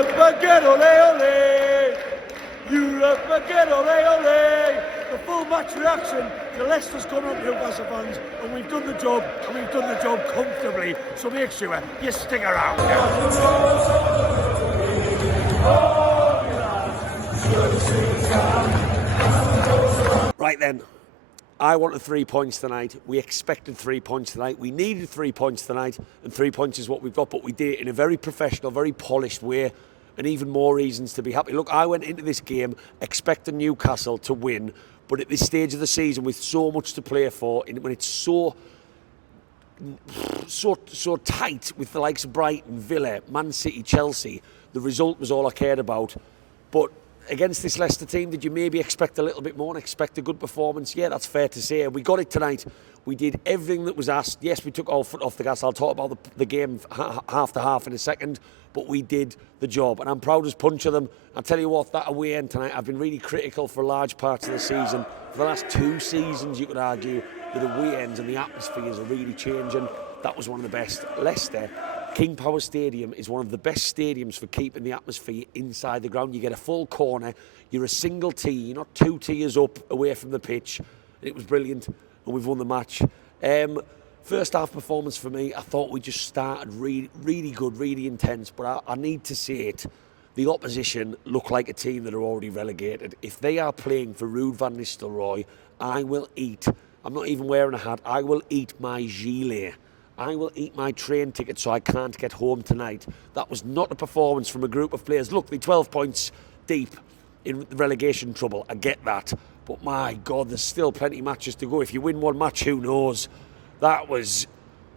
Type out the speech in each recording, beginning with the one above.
Europe again, ole ole! Europe again, ole ole! The full match reaction to Leicester's gone on Newcastle fans, and we've done the job, and we've done the job comfortably, so make sure you stick around. Right then, I wanted 3 points tonight. We expected 3 points tonight. We needed 3 points tonight, and 3 points is what we've got, but we did it in a very professional, very polished way, and even more reasons to be happy. Look, I went into this game expecting Newcastle to win, but at this stage of the season, with so much to play for, when it's so tight with the likes of Brighton, Villa, Man City, Chelsea, the result was all I cared about. But against this Leicester team, did you maybe expect a little bit more and expect a good performance? Yeah, that's fair to say. We got it tonight. We did everything that was asked. Yes, we took our foot off the gas. I'll talk about the game half to half in a second, but we did the job, and I'm proud as punch of them. I'll tell you what, that away end tonight, I've been really critical for large parts of the season. For the last 2 seasons, you could argue, that away ends and the atmospheres are really changing. That was one of the best. Leicester, King Power Stadium is one of the best stadiums for keeping the atmosphere inside the ground. You get a full corner, you're a single tee, you're not 2 tiers up away from the pitch. It was brilliant, and we've won the match. First half performance for me, I thought we just started really good, really intense, but I need to say it. The opposition look like a team that are already relegated. If they are playing for Ruud van Nistelrooy, I will eat. I'm not even wearing a hat. I will eat my gilet. I will eat my train ticket so I can't get home tonight. That was not a performance from a group of players. Look, they're 12 points deep in relegation trouble. I get that. But my God, there's still plenty of matches to go. If you win one match, who knows? That was...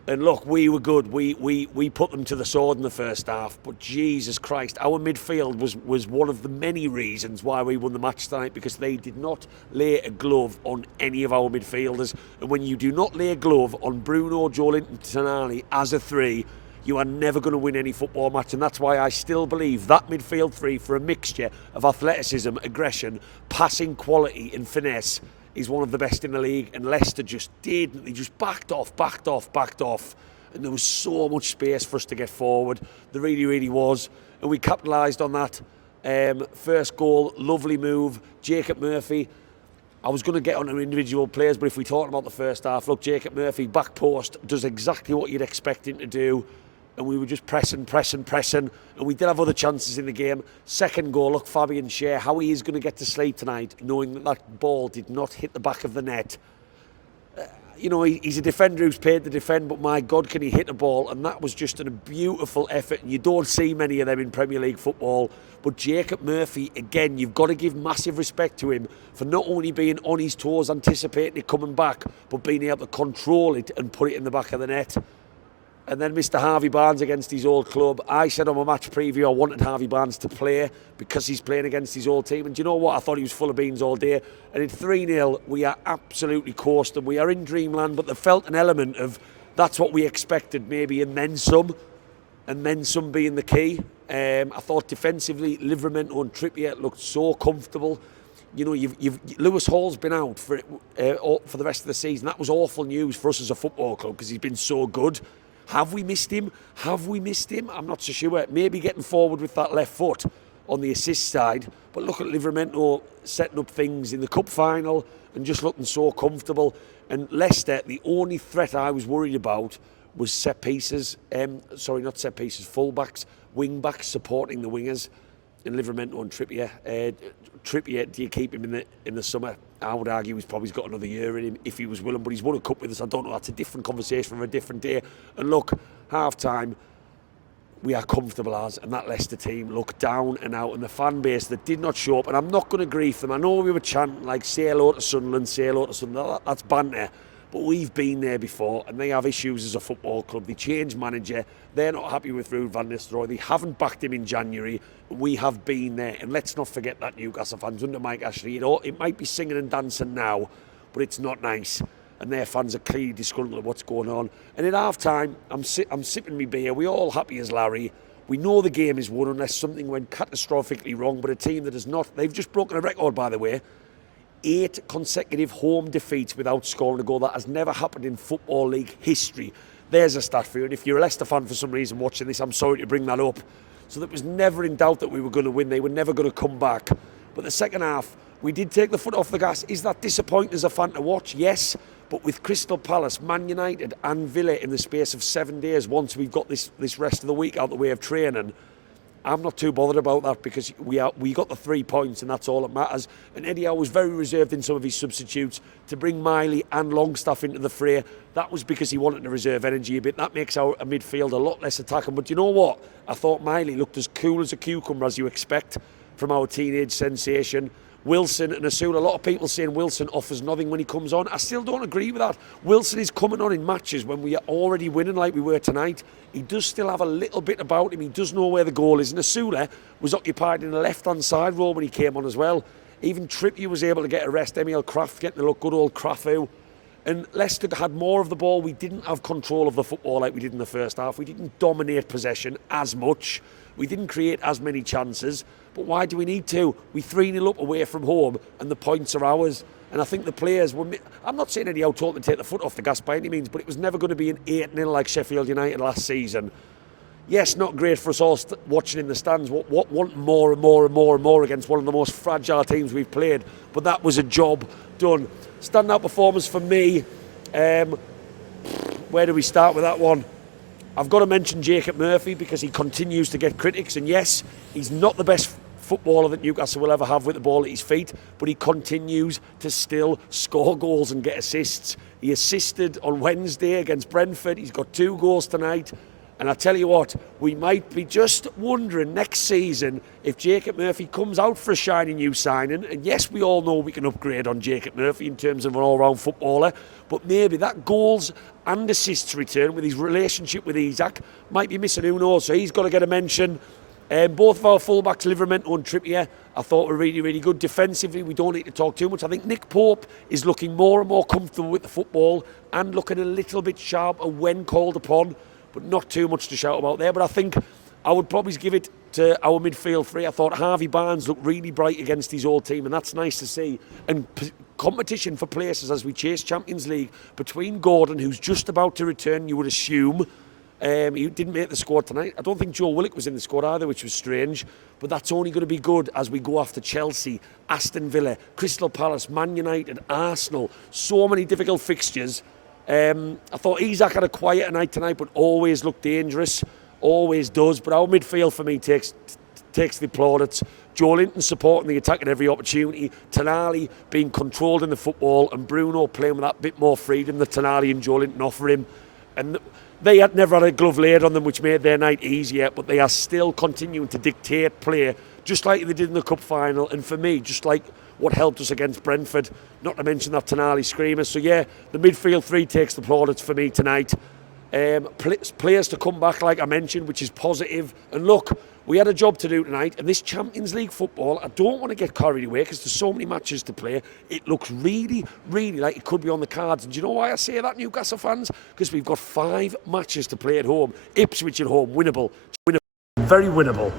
And look, we were good. We put them to the sword in the first half. But Jesus Christ, our midfield was one of the many reasons why we won the match tonight, because they did not lay a glove on any of our midfielders. And when you do not lay a glove on Bruno, Joelinton, Tonali as a 3, you are never going to win any football match. And that's why I still believe that midfield 3, for a mixture of athleticism, aggression, passing quality and finesse, is one of the best in the league. And Leicester just didn't. They just backed off. And there was so much space for us to get forward. There really was. And we capitalised on that. First goal, lovely move. Jacob Murphy. I was going to get on to individual players, but if we talk about the first half, look, Jacob Murphy, back post, does exactly what you'd expect him to do. And we were just pressing. And we did have other chances in the game. Second goal, look, Fabian Schär, how he is going to get to sleep tonight, knowing that that ball did not hit the back of the net. You know, he's a defender who's paid to defend, but my God, can he hit a ball? And that was just a beautiful effort. And you don't see many of them in Premier League football. But Jacob Murphy, again, you've got to give massive respect to him for not only being on his toes, anticipating it coming back, but being able to control it and put it in the back of the net. And then Mr. Harvey Barnes against his old club. I said on my match preview I wanted Harvey Barnes to play because he's playing against his old team. And do you know what? I thought he was full of beans all day. And at 3-0, we are absolutely coasting. We are in dreamland, but there felt an element of that's what we expected, maybe, and then some being the key. I thought defensively, Livramento and Trippier looked so comfortable. You know, Lewis Hall's been out for the rest of the season. That was awful news for us as a football club because he's been so good. Have we missed him? I'm not so sure. Maybe getting forward with that left foot on the assist side. But look at Livramento setting up things in the cup final and just looking so comfortable. And Leicester, the only threat I was worried about was set pieces. Not set pieces, full-backs, wing-backs supporting the wingers. And Livramento and Trippier. Trippier, do you keep him in the summer? I would argue he's probably got another year in him if he was willing, but he's won a cup with us. I don't know, that's a different conversation for a different day. And look, half-time, we are comfortable as, and that Leicester team look down and out, and the fan base that did not show up, and I'm not going to grief them. I know we were chanting, like, say hello to Sunderland, that's banter. But we've been there before, and they have issues as a football club. They changed manager. They're not happy with Ruud van Nistelrooy. They haven't backed him in January. We have been there. And let's not forget that, Newcastle fans, under Mike Ashley, it might be singing and dancing now, but it's not nice. And their fans are clearly disgruntled at what's going on. And at half-time, I'm sipping my beer. We're all happy as Larry. We know the game is won unless something went catastrophically wrong, but a team that has not... They've just broken a record, by the way. 8 consecutive home defeats without scoring a goal. That has never happened in Football League history. There's a stat for you. And if you're a Leicester fan for some reason watching this, I'm sorry to bring that up. So that was never in doubt that we were going to win. They were never going to come back. But the second half, we did take the foot off the gas. Is that disappointing as a fan to watch? Yes. But with Crystal Palace, Man United and Villa in the space of 7 days, once we've got this rest of the week out the way of training, I'm not too bothered about that because we got the 3 points and that's all that matters. And Eddie Howe was very reserved in some of his substitutes to bring Miley and Longstaff into the fray. That was because he wanted to reserve energy a bit. That makes our midfield a lot less attacking. But you know what? I thought Miley looked as cool as a cucumber as you expect from our teenage sensation. Wilson and Asula, a lot of people saying Wilson offers nothing when he comes on. I still don't agree with that. Wilson is coming on in matches when we are already winning like we were tonight. He does still have a little bit about him. He does know where the goal is. And Asula was occupied in the left-hand side role when he came on as well. Even Trippier was able to get a rest. Emil Kraft getting to look good, old Krafu. And Leicester had more of the ball. We didn't have control of the football like we did in the first half. We didn't dominate possession as much. We didn't create as many chances. But why do we need to? We 3-0 up away from home and the points are ours. And I think the players were... I'm not saying Eddie Howe told them to take the foot off the gas by any means, but it was never going to be an 8-0 like Sheffield United last season. Yes, not great for us all watching in the stands. Want more and more and more and more against one of the most fragile teams we've played. But that was a job done. Standout performance for me. Where do we start with that one? I've got to mention Jacob Murphy because he continues to get critics. And yes, he's not the best footballer that Newcastle will ever have with the ball at his feet, but he continues to still score goals and get assists. He assisted on Wednesday against Brentford. He's got 2 goals tonight. And I tell you what, we might be just wondering next season if Jacob Murphy comes out for a shiny new signing. And yes, we all know we can upgrade on Jacob Murphy in terms of an all-round footballer, but maybe that goals and assists return with his relationship with Isak might be missing. Who knows? So he's got to get a mention. Both of our fullbacks, Livramento and Trippier, I thought were really, really good. Defensively, we don't need to talk too much. I think Nick Pope is looking more and more comfortable with the football and looking a little bit sharper when called upon, but not too much to shout about there. But I think I would probably give it to our midfield three. I thought Harvey Barnes looked really bright against his old team, and that's nice to see. And competition for places as we chase Champions League between Gordon, who's just about to return, you would assume. He didn't make the squad tonight. I don't think Joe Willock was in the squad either, which was strange. But that's only going to be good as we go after Chelsea, Aston Villa, Crystal Palace, Man United, Arsenal. So many difficult fixtures. I thought Isak had a quieter night tonight, but always looked dangerous. Always does. But our midfield for me takes the plaudits. Joe Linton supporting the attack at every opportunity. Tonali being controlled in the football, and Bruno playing with that bit more freedom that Tonali and Joe Linton offer him. And they had never had a glove laid on them, which made their night easier, but they are still continuing to dictate play, just like they did in the cup final. And for me, just like what helped us against Brentford, not to mention that Tonali screamer. So yeah, the midfield three takes the plaudits for me tonight. Players to come back, like I mentioned, which is positive. And look, we had a job to do tonight, and this Champions League football, I don't want to get carried away because there's so many matches to play. It looks really, really like it could be on the cards. And do you know why I say that, Newcastle fans? Because we've got 5 matches to play at home. Ipswich at home, winnable, very winnable.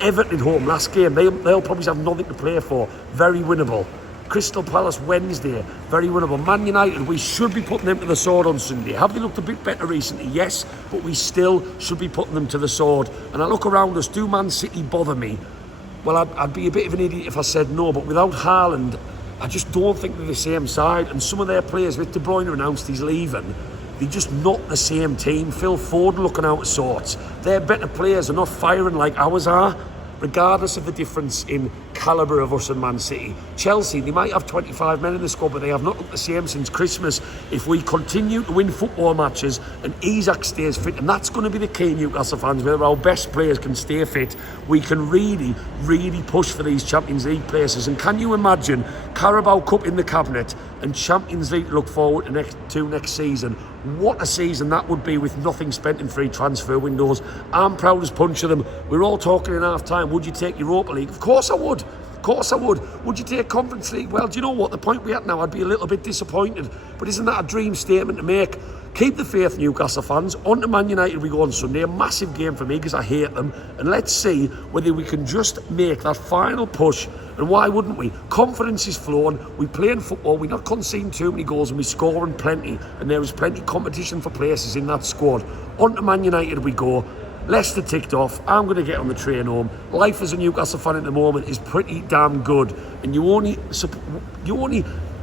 Everton at home, last game, they'll probably have nothing to play for, very winnable. Crystal Palace Wednesday, very winnable. Man United, we should be putting them to the sword on Sunday. Have they looked a bit better recently? Yes, but we still should be putting them to the sword. And I look around us, do Man City bother me? Well, I'd be a bit of an idiot if I said no, but without Haaland, I just don't think they're the same side. And some of their players, with De Bruyne announced he's leaving, they're just not the same team. Phil Foden looking out of sorts. Their better players are not firing like ours are, regardless of the difference in calibre of us and Man City. Chelsea, they might have 25 men in the squad, but they have not looked the same since Christmas. If we continue to win football matches and Isak stays fit, and that's going to be the key, Newcastle fans, whether our best players can stay fit, we can really, really push for these Champions League places. And can you imagine Carabao Cup in the cabinet and Champions League to look forward to next season? What a season that would be with nothing spent in free transfer windows. I'm proud as punch of them. We're all talking in half time. Would you take Europa League? Of course I would. Of course I would. Would you take Conference League? Well, do you know what? The point we're at now, I'd be a little bit disappointed. But isn't that a dream statement to make? Keep the faith, Newcastle fans. On to Man United we go on Sunday. A massive game for me because I hate them. And let's see whether we can just make that final push. And why wouldn't we? Confidence is flowing. We play in football. We're not conceding too many goals and we're scoring plenty. And there is plenty of competition for places in that squad. On to Man United we go. Leicester ticked off. I'm going to get on the train home. Life as a Newcastle fan at the moment is pretty damn good, and you only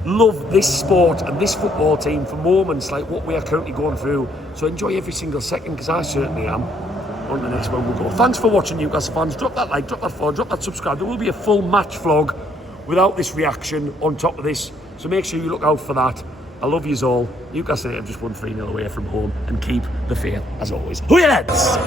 love this sport and this football team for moments like what we are currently going through. So enjoy every single second, because I certainly am. On the next one we'll go. Thanks for watching, Newcastle fans. Drop that like, drop that follow, drop that subscribe. There will be a full match vlog without this reaction on top of this, so make sure you look out for that. I love yous all. Newcastle United just won 3-0 away from home, and keep the faith as always. Who are your lads?